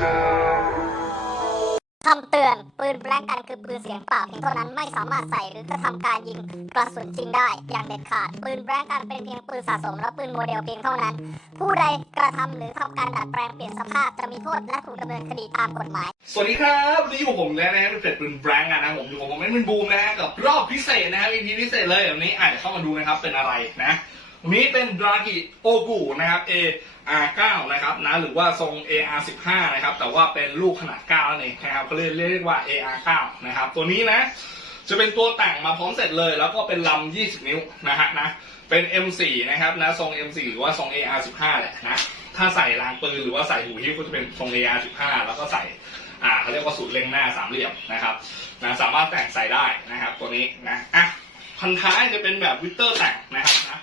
ค คือปืนเสียงเปล่าเพียงเท่านั้นไม่สามารถใส่หรือกระทำการยิงกระสุนจริงได้ อย่างเด็ดขาดปืนแบล็งกันเป็นเพียงปืนสะสมและปืนโมเดลเพียงเท่านั้น ผู้ใดกระทำหรือทำการดัดแปลงเปลี่ยนสภาพจะมีโทษและถูกดำเนินคดีตามกฎหมาย สวัสดีครับวันนี้อยู่ผมแล้วนะฮะเป็นเป็ดปืนแบงค์นะผมอยู่ผมไม่เป็นบูมนะฮะกับรอบพิเศษนะฮะ EP พิเศษเลยแบบนี้อะเดี๋ยวเข้ามาดูนะครับเป็นอะไรนะ นี้เป็นดรากิโอกูนะครับ A R9 นะครับนะหรือว่าทรง AR 15 นะครับแต่ว่าเป็นลูกขนาด9นั่นเองนะครับเขาเรียกเรียกว่า AR9 นะครับตัวนี้นะจะเป็นตัวแต่งมาพร้อมเสร็จเลย แล้วก็เป็นลำ 20 นิ้วนะฮะนะเป็น M4 นะครับนะทรง M4 หรือว่าทรง AR15 แหละนะถ้าใส่รางปืนหรือว่าใส่หูฮิ้วก็จะเป็นทรง AR15 แล้วก็ใส่อ่าเขาเรียกว่าสูตรเล็งหน้าสามเหลี่ยมนะครับนะสามารถแต่งใส่ได้นะครับตัวนี้นะอะพันท้ายจะเป็นแบบวิเตอร์แต่งนะครับนะ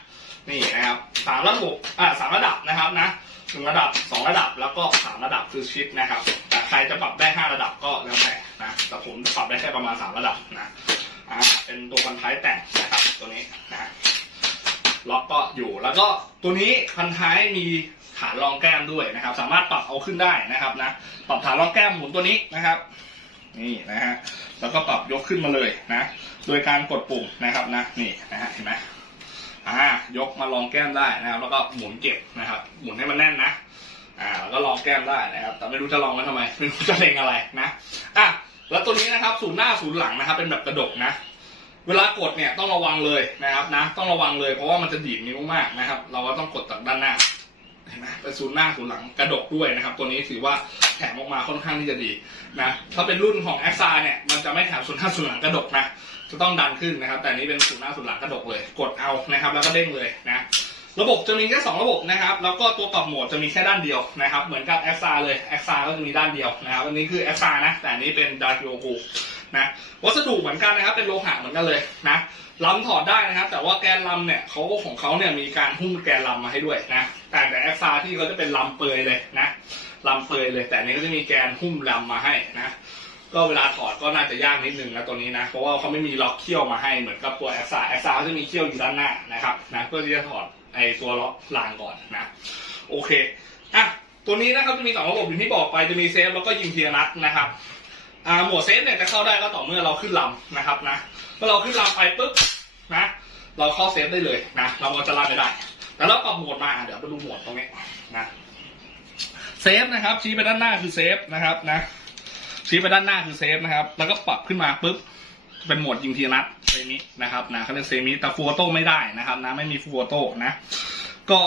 นี่นะครับสามระบบอ่าสามระดับนะครับนะหนึ่งระดับสองระดับแล้วก็สามระดับคือชิดนะครับแต่ใครจะปรับได้ห้าระดับก็แล้วแต่นะแต่ผมปรับได้แค่ประมาณสามระดับนะอ่าเป็นตัวพันท้ายแต่งนะครับตัวนี้นะล็อกก็อยู่แล้วก็ตัวนี้พันท้ายมีฐานรองแก้มด้วยนะครับ สามารถปรับเอาขึ้นได้นะครับนะปรับฐานรองแก้มหมุนตัวนี้นะครับนี่นะฮะแล้วก็ปรับยกขึ้นมาเลยนะ โดยการกดปุ่มนะครับนะนี่นะฮะเห็นไหม อ่ายกมารองแก้มได้นะครับ แล้วก็หมุนเก็บนะครับ หมุนให้มันแน่นนะอ่าแล้วก็ลองแก้มได้นะครับ แต่ไม่รู้จะลองมันทำไมไม่รู้จะเล็งอะไรนะอะแล้วตัวนี้นะครับศูนย์หน้าศูนย์หลังนะครับ เป็นแบบกระดกนะ เวลากดเนี่ยต้องระวังเลยนะครับนะ ต้องระวังเลยเพราะว่ามันจะดีดนิ้วมากนะครับ เราก็ต้องกดจากด้านหน้าเห็นไหมเป็นศูนย์หน้าศูนย์หลังกระดกด้วยนะครับ ตัวนี้ถือว่า แถมออกมาค่อนข้างที่จะดีนะถ้าเป็นรุ่นของแอซาเนี่ยมันจะไม่แถมศูนย์หน้าศูนย์หลังกระดกนะจะต้องดันขึ้นนะครับ แต่นี้เป็นศูนย์หน้าศูนย์หลังกระดกเลย กดเอานะครับ แล้วก็เด้งเลยนะระบบจะมีแค่2ระบบนะครับ แล้วก็ตัวปรับโหมดจะมีแค่ด้านเดียวนะครับ เหมือนกับแอซาเลยแอซาก็จะมีด้านเดียวนะครับ อันนี้คือแอซานะ แต่นี้เป็นดาร์ o โกู นะวัสดุเหมือนกันนะครับ เป็นโลหะเหมือนกันเลยนะลำถอดได้นะครับ แต่ว่าแกนลำเนี่ยเขาของเขาเนี่ยมีการหุ้มแกนลำมาให้ด้วยนะแต่แต่ a อ a ที่เขาจะเป็นลำเปยเลยนะลำเปยเลย แต่นี้ก็จะมีแกนหุ้มลำมาให้นะก็เวลาถอดก็น่าจะยากนิดนึงนะตัวนี้นะเพราะว่าเขาไม่มีล็อกเขี้ยวมาให้เหมือนกับตัว a อ a แอ a เขาจะมีเขี้ยวอยู่ด้านหน้านะครับนะเพื่อที่จะถอดไอตัวล็อกรางก่อนนะโอเคอะตัวนี้นะครับจะมีสองระบบอย่างที่บอกไปจะมีเซฟแล้วก็ยิงเทีละนัดนะครับ อ่าหมวดเซฟเนี่ยจะเข้าได้ก็ต่อเมื่อเราขึ้นลำนะครับนะเมื่อเราขึ้นลำไปปุ๊บนะเราเข้าเซฟได้เลยนะเราก็จะลากไปได้แล้วเราปรับโหมดมาเดี๋ยวไปดูโหมดตรงนี้นะเซฟนะครับ ชี้ไปด้านหน้าคือเซฟนะครับนะชี้ไปด้านหน้าคือเซฟนะครับ แล้วก็ปรับขึ้นมาปุ๊บเป็นโหมดยิงทีนัดเซมินะครับนะเขาเรียกเซมิแต่ฟูโต้ไม่ได้นะครับนะไม่มีฟูโต้นะ ก็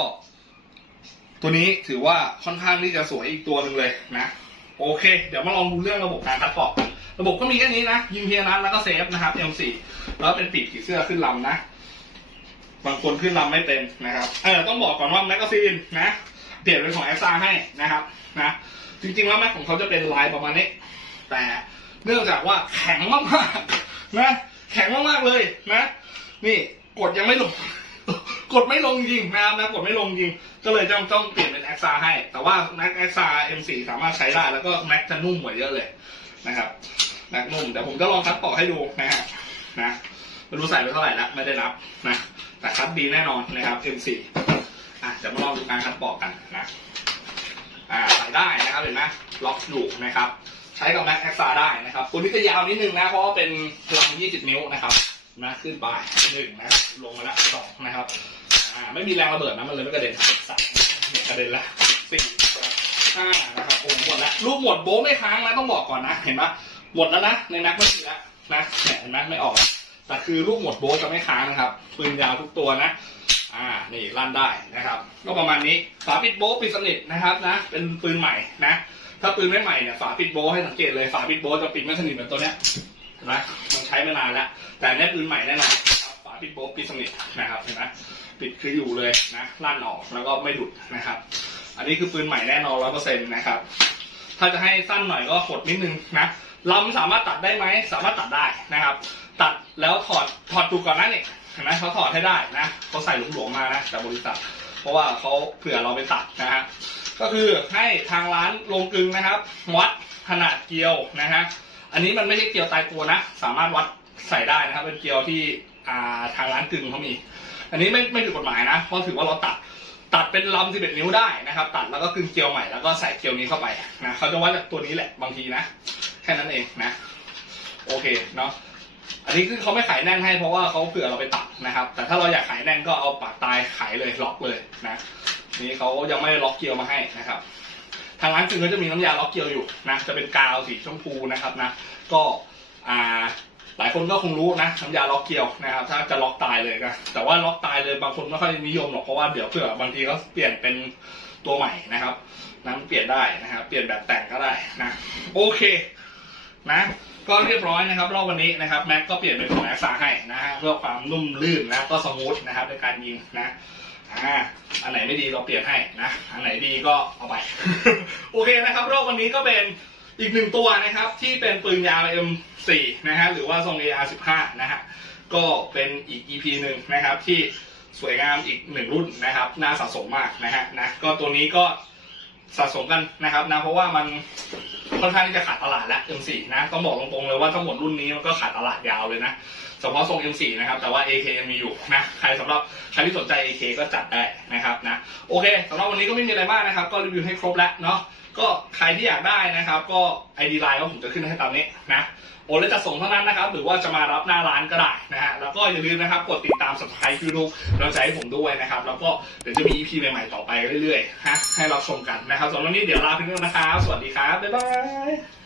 ตัวนี้ถือว่าค่อนข้างที่จะสวยอีกตัวหนึ่งเลยนะ โอเค เดี๋ยวมาลองดูเรื่องระบบการคัดกรอบกันระบบก็มีแค่นี้นะ ยิงทีละนัดแล้วก็เซฟนะครับ M4 แล้วเป็นปีกผีเสื้อขึ้นลำนะ บางคนขึ้นลำไม่เป็นนะครับ เออต้องบอกก่อนว่าแมกกาซีนนะเปลี่ยนเป็นของแอสซาให้นะครับนะจริงๆแล้วแม็กของเขาจะเป็นลายประมาณนี้ แต่เนื่องจากว่าแข็งมากๆนะแข็งมากๆเลยนะ นี่กดยังไม่ลง กดไม่ลงจริงนะครับนะกดไม่ลงจริง ก็เลยต้องต้องเปลี่ยนเป็นแอคซาให้ แต่ว่าแม็กแอคซา M4 สามารถใช้ได้แล้วก็แม็กจะนุ่มกว่าเยอะเลยนะครับแม็กนุ่มเดี๋ยวผมจะลองคัดต่อให้ดูนะฮะนะไม่รู้ใส่ไปเท่าไหร่แล้วไม่ได้นับนะแต่คัดดีแน่นอนนะครับ M4 อะเดี๋ยวมาลองดูการคัดปอกกันนะอ่าใส่ได้นะครับเห็นไหมล็อกอยู่นะครับ ใช้กับแม็กแอคซาได้นะครับตัวนี้จะยาวนิดนึงนะเพราะว่าเป็นพลัง20 นิ้วนะครับนะขึ้นไปหนึ่งนะครับลงมาละสองนะครับ อ่าไม่มีแรงระเบิดนะมันเลยไม่กระเด็นสามกระเด็นละสี่ห้านะครับโอ้หมดละลูกหมดโบ้ไม่ค้างนะต้องบอกก่อนนะเห็นปะหมดแล้วนะในนักไม่มีล้วนะเห็นไหมไม่ออกแต่คือลูกหมดโบ้จะไม่ค้างนะครับปืนยาวทุกตัวนะอ่านี่ลั่นได้นะครับ ก็ประมาณนี้ฝาปิดโบ๊ะปิดสนิทนะครับนะ เป็นปืนใหม่นะ ถ้าปืนไม่ใหม่เนี่ยฝาปิดโบ๊ะให้สังเกตเลยฝาปิดโบ๊ะจะปิดไม่สนิทเหมือนตัวเนี้ยเห็นไหมมันใช้มานานแล้วแต่เนี้ยปืนใหม่แน่นอนฝาปิดโบ๊ะปิดสนิทนะครับเห็นไหม ปิดคืออยู่เลยนะลั่นออกแล้วก็ไม่หลุดนะครับ อันนี้คือปืนใหม่แน่นอนร้อยเปอร์เซ็นต์นะครับ ถ้าจะให้สั้นหน่อยก็หดนิดนึงนะลำสามารถตัดได้ไหมสามารถตัดได้นะครับ ตัดแล้วถอดถอดตูก่อนนะนี่เห็นไหมเขาถอดให้ได้นะเขาใส่หลวมๆมานะจากบริษัท เพราะว่าเขาเผื่อเราไปตัดนะฮะก็คือให้ทางร้านลงกึงนะครับ วัดขนาดเกลียวนะฮะอันนี้มันไม่ใช่เกลียวตายตัวนะ สามารถวัดใส่ได้นะครับ เป็นเกลียวที่ทางร้านกึ่งเขามี อันนี้ไม่ไม่ผิดกฎหมายนะเพราะถือว่าเราตัดตัดเป็นลำ11 นิ้วได้นะครับ ตัดแล้วก็กึ่งเกลียวใหม่แล้วก็ใส่เกลียวนี้เข้าไปนะเขาจะวัดจากตัวนี้แหละบางทีนะ แค่นั้นเองนะ โอเคเนาะอันนี้คือเขาไม่ขายแน่นให้เพราะว่าเขาเผื่อเราไปตัดนะครับ แต่ถ้าเราอยากขายแน่นก็เอาปากตายขายเลยล็อกเลยนะนี่เขายังไม่ได้ล็อกเกลียวมาให้นะครับ ทางร้านจึงก็จะมีน้ำยาล็อกเกลียวอยู่นะจะเป็นกาวสีชมพูนะครับนะ ก็อ่า หลายคนก็คงรู้นะน้ำยาล็อกเกลียวนะครับถ้าจะล็อกตายเลยนะแต่ว่าล็อกตายเลยบางคนไม่ค่อยนิยมหรอกเพราะว่าเดี๋ยวเผื่อบางทีเขาเปลี่ยนเป็นตัวใหม่นะครับนั้นเปลี่ยนได้นะครับเปลี่ยนแบบแต่งก็ได้นะโอเคนะก็เรียบร้อยนะครับรอบวันนี้นะครับแม็กก็เปลี่ยนเป็นของแอซ่าให้นะฮะเพื่อความนุ่มลื่นนะก็สมูทนะครับในการยิงนะอ่าอันไหนไม่ดีเราเปลี่ยนให้นะอันไหนดีก็เอาไป โอเคนะครับรอบวันนี้ก็เป็น อีกหนึ่งตัวนะครับที่เป็นปืนยาว M4 นะฮะหรือว่าทรง AR15 นะฮะก็เป็นอีก EP หนึ่งนะครับที่สวยงามอีกหนึ่งรุ่นนะครับน่าสะสมมากนะฮะนะก็ตัวนี้ก็สะสมกันนะครับนะเพราะว่ามันค่อนข้างที่จะขาดตลาดแล้ว M4 นะต้องบอกตรงๆเลยว่าทั้งหมดรุ่นนี้มันก็ขาดตลาดยาวเลยนะเฉพาะทรง M4 นะครับแต่ว่า AK ยังมีอยู่นะใครสำหรับใครที่สนใจ AK ก็จัดได้นะครับนะโอเคสำหรับวันนี้ก็ไม่มีอะไรมากนะครับ ก็รีวิวให้ครบแล้วเนาะ ก็ใครที่อยากได้นะครับ ก็ ID Line ก็ผมจะขึ้นให้ตามนี้นะโอนและจะส่งเท่านั้นนะครับ หรือว่าจะมารับหน้าร้านก็ได้นะฮะแล้วก็อย่าลืมนะครับ กดติดตาม subscribe คือลูกเราใจให้ผมด้วยนะครับ แล้วก็เดี๋ยวจะมี EP ใหม่ๆต่อไปเรื่อยๆฮะให้เราชมกันนะครับสำหรับวันนี้เดี๋ยวลาไปก่อนนะครับ สวัสดีครับบ๊ายบาย